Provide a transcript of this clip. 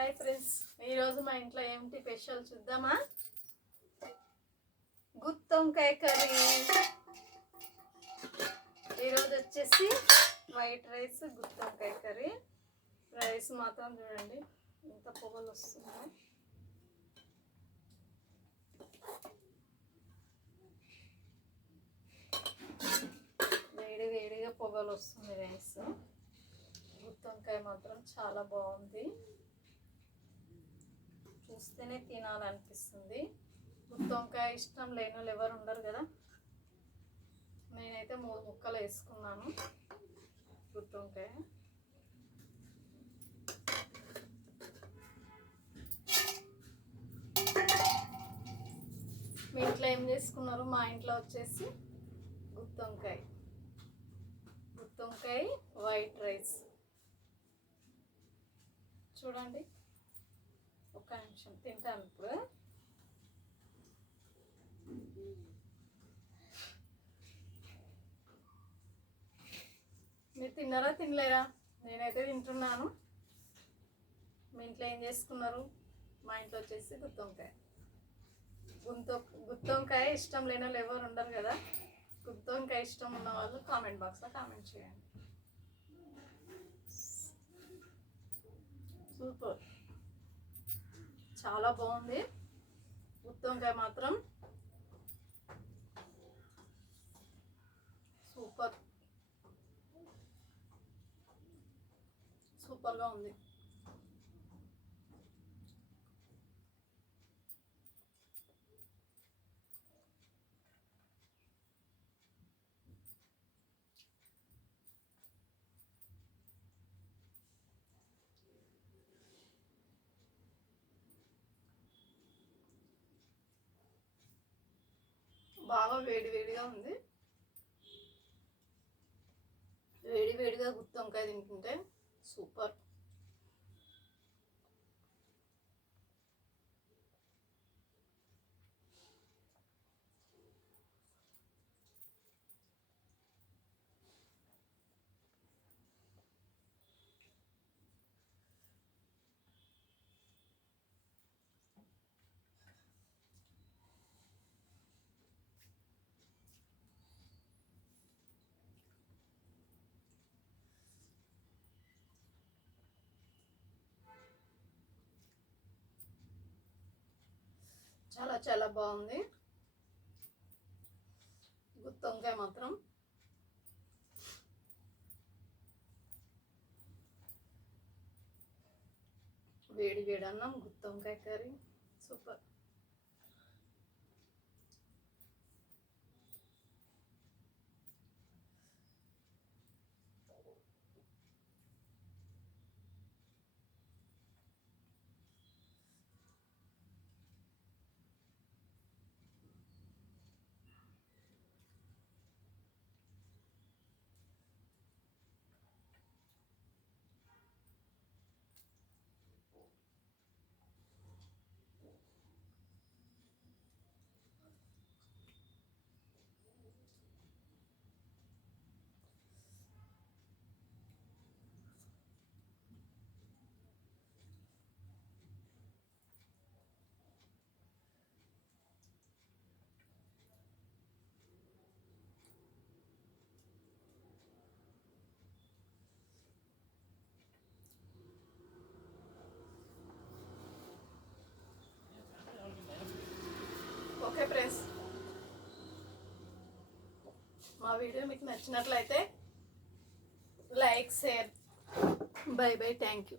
Hi friends, ఈరోజు మా ఇంట్లో ఏమిటి స్పెషల్ చూద్దామా? గుత్తొంకాయ కర్రీ. ఈరోజు వచ్చేసి వైట్ రైస్, గుత్తొంకాయ కర్రీ. రైస్ మాత్రం చూడండి ఎంత పొగలు వస్తుందో. వేడి వేడిగా పొగలు వస్తుంది రైస్. గుత్తొంకాయ మాత్రం చాలా బాగుంది, చూస్తేనే తినాలనిపిస్తుంది. గుత్తొంకాయ ఇష్టం లేని వాళ్ళు ఎవరు ఉండరు కదా. నేనైతే 3 ముక్కలు వేసుకున్నాను గుత్తొంకాయ. మీ ఇంట్లో ఏం చేసుకున్నారు? మా ఇంట్లో వచ్చేసి గుత్తొంకాయ వైట్ రైస్. చూడండి, ఒక్క నిమిషం తింటాను ఇప్పుడు. మీరు తిన్నారా తినలేరా? నేనైతే తింటున్నాను. మీ ఇంట్లో ఏం చేసుకున్నారు? మా ఇంట్లో వచ్చేసి గుత్తొంకాయ ఇష్టం లేని వాళ్ళు ఎవరు ఉండరు కదా. గుత్తొంకాయ ఇష్టం ఉన్న వాళ్ళు కామెంట్ బాక్స్లో కామెంట్ చేయండి. సూపర్, చాలా బాగుంది. గుత్తొంకాయ మాత్రం సూపర్గా ఉంది. బాగా వేడివేడిగా ఉంది. వేడివేడిగా గుత్తొంకాయ తింటుంటే సూపర్. చాలా చాలా బాగుంది గుత్తొంకాయ మాత్రం. వేడి వేడి అన్నం, గుత్తొంకాయ కర్రీ సూపర్. ఓకే ఫ్రెండ్స్, మా వీడియో మీకు నచ్చినట్లయితే like, share. By by, thank you.